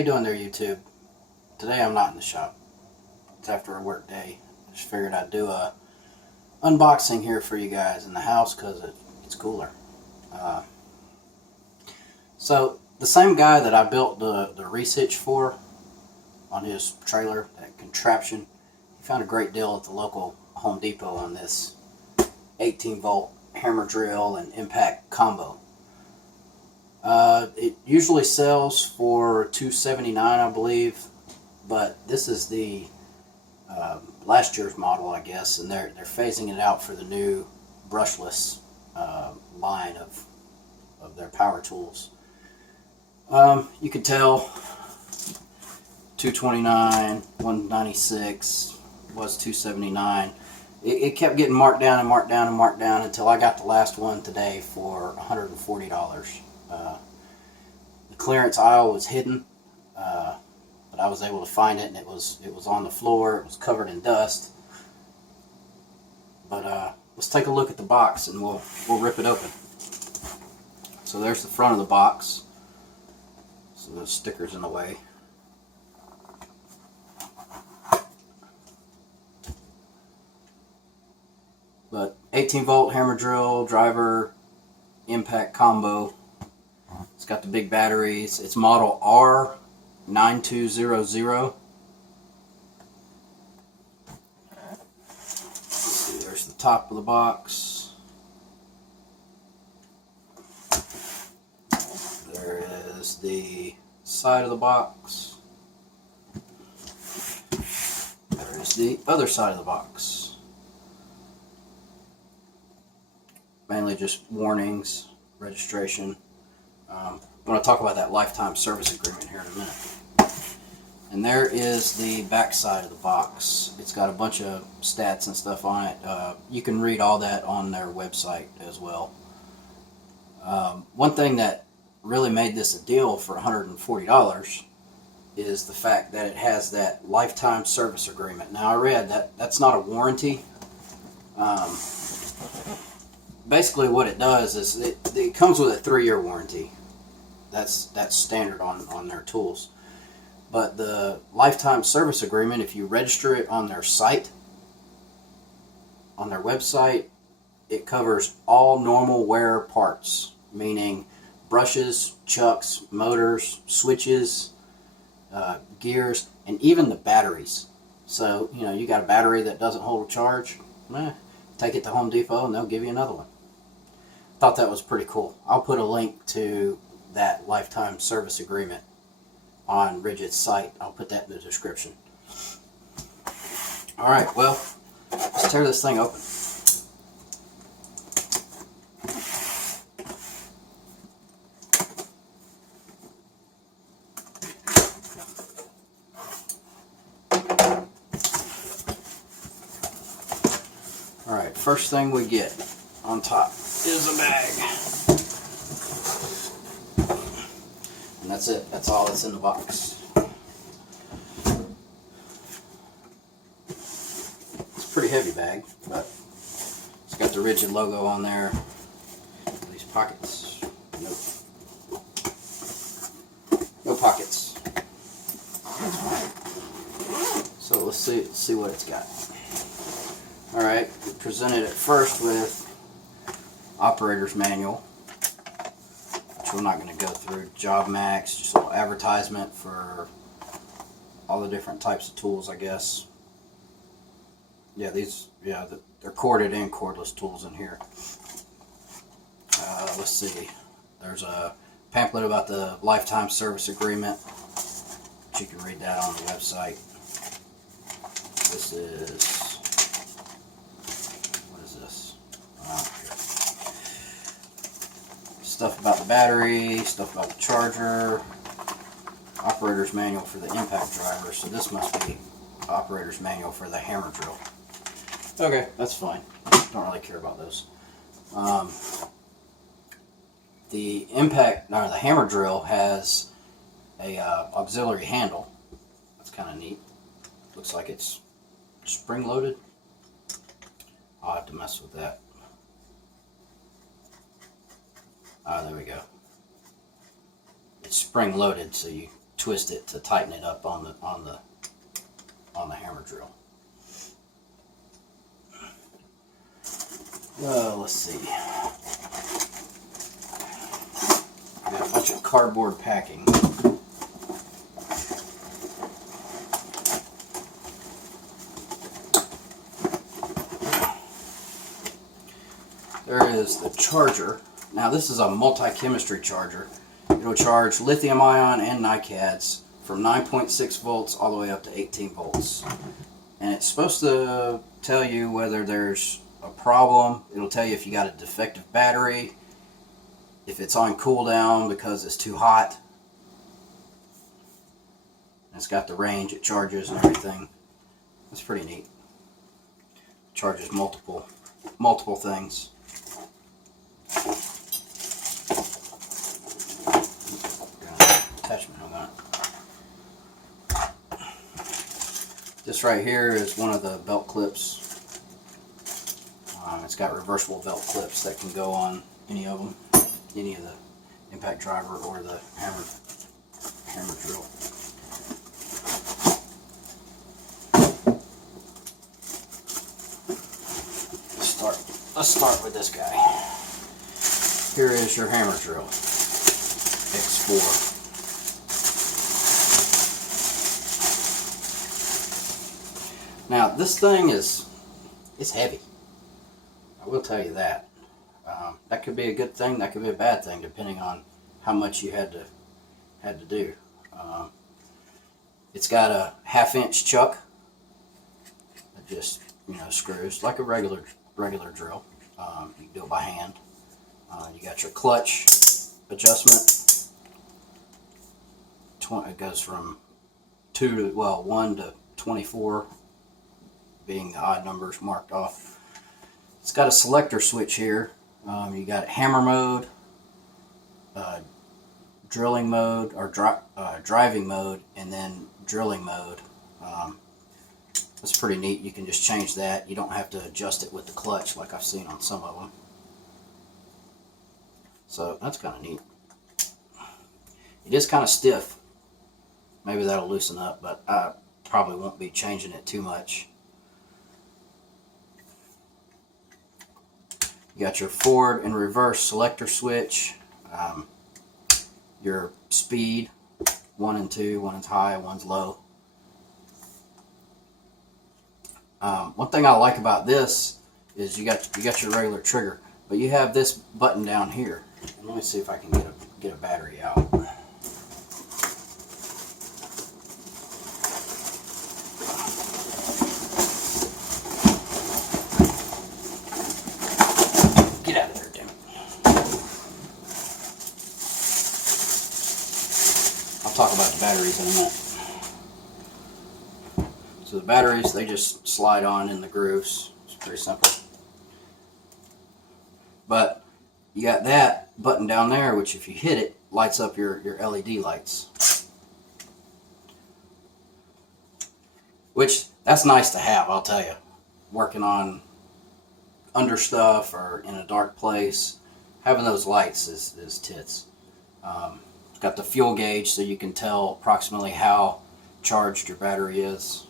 you doing there, YouTube? Today I'm not in the shop. It's after a work day. I just figured I'd do a unboxing here for you guys in the house because it's cooler. So the same guy that I built the reach hitch for on his trailer, that contraption, he found a great deal at the local Home Depot on this 18 volt hammer drill and impact combo. It usually sells for $279, I believe, but this is the last year's model, I guess, and they're phasing it out for the new brushless line of their power tools. You could tell 229, 196 was 279. It kept getting marked down and marked down and marked down until I got the last one today for $140. The clearance aisle was hidden, but I was able to find it, and it was on the floor. It was covered in dust. But let's take a look at the box, and we'll rip it open. So there's the front of the box. So the sticker's in the way. But 18 volt hammer drill, driver, impact combo. It's got the big batteries. It's model R9200. See, there's the top of the box. There is the side of the box. There is the other side of the box. Mainly just warnings, registration. I'm going to talk about that lifetime service agreement here in a minute. And there is the back side of the box. It's got a bunch of stats and stuff on it. You can read all that on their website as well. One thing that really made this a deal for $140 is the fact that it has that lifetime service agreement. Now I read that that's not a warranty. Basically what it does is it comes with a 3-year warranty. That's standard on their tools. But the lifetime service agreement, if you register it on their site, on their website, it covers all normal wear parts, meaning brushes, chucks, motors, switches, gears, and even the batteries. So, you got a battery that doesn't hold a charge, take it to Home Depot and they'll give you another one. Thought that was pretty cool. I'll put a link to that lifetime service agreement on Ridgid's site. I'll put that in the description. Alright, well, let's tear this thing open. Alright, first thing we get on top is a bag. And that's it. That's all that's in the box. It's a pretty heavy bag, but it's got the Ridgid logo on there. These pockets. Nope. No pockets. That's fine. So let's see what it's got. Alright, we presented it first with operator's manual, which we're not going to go through. Job Max, just a little advertisement for all the different types of tools, I guess. Yeah, they're corded and cordless tools in here. Let's see. There's a pamphlet about the lifetime service agreement. You can read that on the website. This is... stuff about the battery, stuff about the charger, operator's manual for the impact driver. So this must be operator's manual for the hammer drill. Okay, that's fine. Don't really care about those. The hammer drill has a auxiliary handle. That's kind of neat. Looks like it's spring loaded. I'll have to mess with that. There we go. It's spring loaded, so you twist it to tighten it up on the hammer drill. Let's see. Got a bunch of cardboard packing. There is the charger. Now this is a multi-chemistry charger. It'll charge lithium ion and NiCads from 9.6 volts all the way up to 18 volts. And it's supposed to tell you whether there's a problem. It'll tell you if you got a defective battery, if it's on cooldown because it's too hot. It's got the range it charges and everything. It's pretty neat. It charges multiple things. Attachment on that. This right here is one of the belt clips. It's got reversible belt clips that can go on any of them, any of the impact driver or the hammer drill. Let's start with this guy. Here is your hammer drill, X4. Now this thing it's heavy. I will tell you that. That could be a good thing, that could be a bad thing, depending on how much you had to do. It's got a 1/2-inch chuck that just screws like a regular drill. You can do it by hand. You got your clutch adjustment. It goes from 1 to 24, being the odd numbers marked off. It's got a selector switch here. You got hammer mode, drilling mode, or driving mode, and then drilling mode. That's pretty neat. You can just change that. You don't have to adjust it with the clutch like I've seen on some of them. So that's kind of neat. It is kind of stiff. Maybe that'll loosen up, but I probably won't be changing it too much. You got your forward and reverse selector switch. Your speed, 1 and 2, one's high, one's low. One thing I like about this is you got your regular trigger, but you have this button down here. And let me see if I can get a battery out. Get out of there, damn it. I'll talk about the batteries in a minute. So the batteries, they just slide on in the grooves. It's pretty simple. But you got that button down there, which if you hit it, lights up your LED lights. Which, that's nice to have, I'll tell you. Working on under stuff or in a dark place, having those lights is tits. Got the fuel gauge so you can tell approximately how charged your battery is.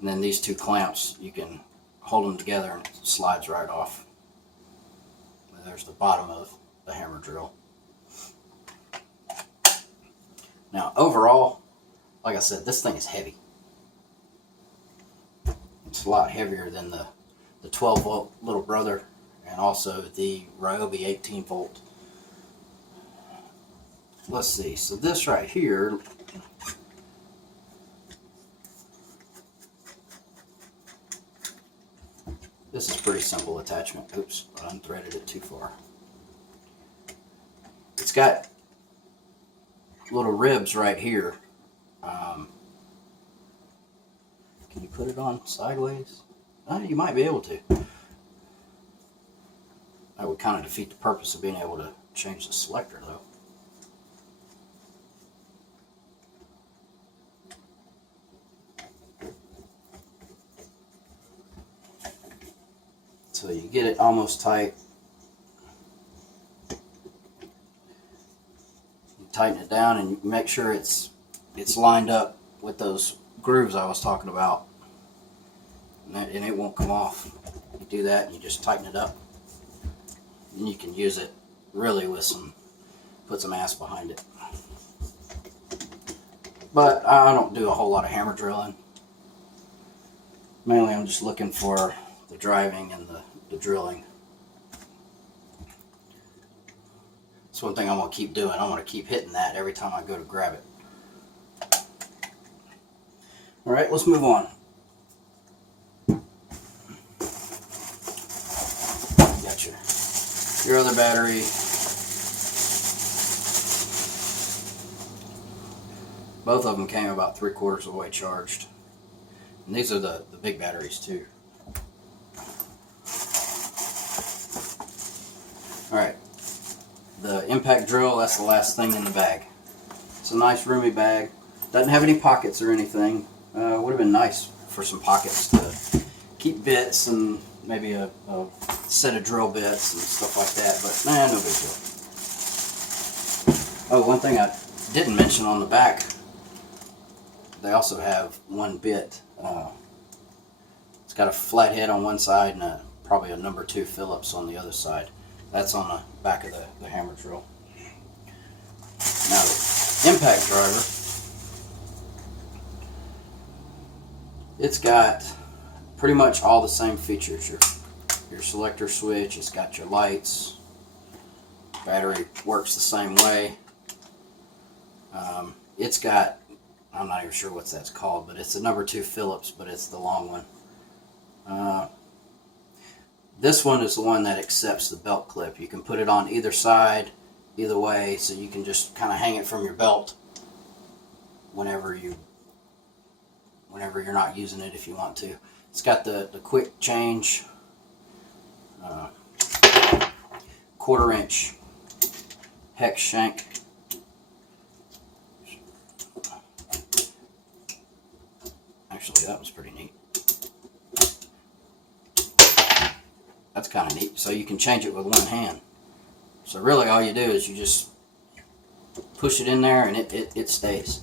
And then these two clamps, you can hold them together and it slides right off. And there's the bottom of the hammer drill. Now overall, like I said, this thing is heavy. It's a lot heavier than the 12 volt little brother and also the Ryobi 18 volt. Let's see, so this right here, this is pretty simple attachment. Oops, I unthreaded it too far. It's got little ribs right here. Can you put it on sideways? You might be able to. That would kind of defeat the purpose of being able to change the selector though. So you get it almost tight. You tighten it down, and you make sure it's lined up with those grooves I was talking about, and it won't come off. You do that and you just tighten it up, and you can use it really with put some ass behind it. But I don't do a whole lot of hammer drilling. Mainly I'm just looking for the driving and the drilling. That's one thing I'm going to keep doing. I'm going to keep hitting that every time I go to grab it. Alright, let's move on. Got your other battery. Both of them came about 3/4 of the way charged. And these are the big batteries too. Alright, the impact drill, that's the last thing in the bag. It's a nice roomy bag. Doesn't have any pockets or anything. Would have been nice for some pockets to keep bits and maybe a set of drill bits and stuff like that, but nah, no big deal. Oh, one thing I didn't mention on the back, they also have one bit. It's got a flat head on one side and probably a number 2 Phillips on the other side. That's on the back of the hammer drill. Now the impact driver, it's got pretty much all the same features. Your selector switch, it's got your lights, battery works the same way. It's got, I'm not even sure what that's called, but it's a number 2 Phillips, but it's the long one. This one is the one that accepts the belt clip. You can put it on either side, either way, so you can just kind of hang it from your belt whenever you're not using it if you want to. It's got the quick change, 1/4 inch hex shank. Actually, that was pretty neat. That's kind of neat. So you can change it with one hand. So really all you do is you just push it in there and it stays.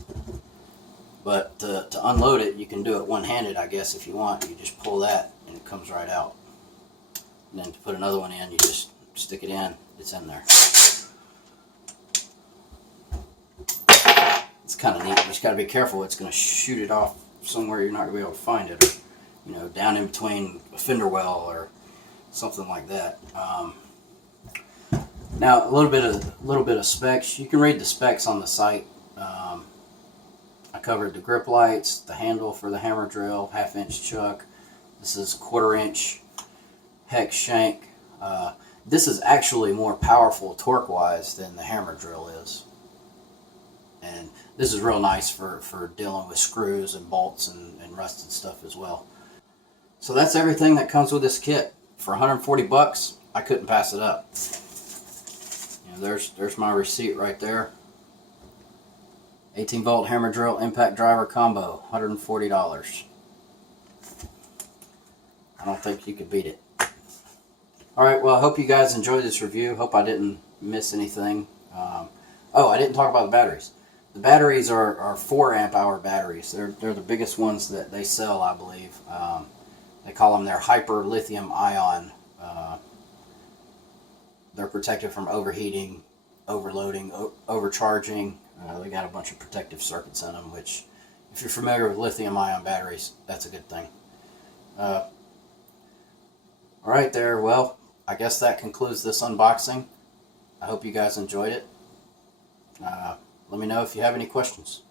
But to unload it, you can do it one-handed, I guess, if you want. You just pull that and it comes right out. And then to put another one in, you just stick it in. It's in there. It's kind of neat. You just got to be careful. It's going to shoot it off somewhere you're not going to be able to find it, or down in between a fender well or something like that. Now a little bit of specs. You can read the specs on the site. I covered the grip lights, the handle for the hammer drill, 1/2 inch chuck. This is 1/4 inch hex shank. This is actually more powerful torque wise than the hammer drill is, and this is real nice for dealing with screws and bolts and rusted stuff as well. So that's everything that comes with this kit. For 140 bucks, I couldn't pass it up. There's my receipt right there. 18 volt hammer drill impact driver combo, $140. I don't think you could beat it. Alright, well I hope you guys enjoyed this review. Hope I didn't miss anything. Oh, I didn't talk about the batteries. The batteries are 4 amp hour batteries. They're the biggest ones that they sell, I believe. They call them their hyper lithium ion. They're protected from overheating, overloading, overcharging. They got a bunch of protective circuits in them, which, if you're familiar with lithium ion batteries, that's a good thing. Alright there, well, I guess that concludes this unboxing. I hope you guys enjoyed it. Let me know if you have any questions.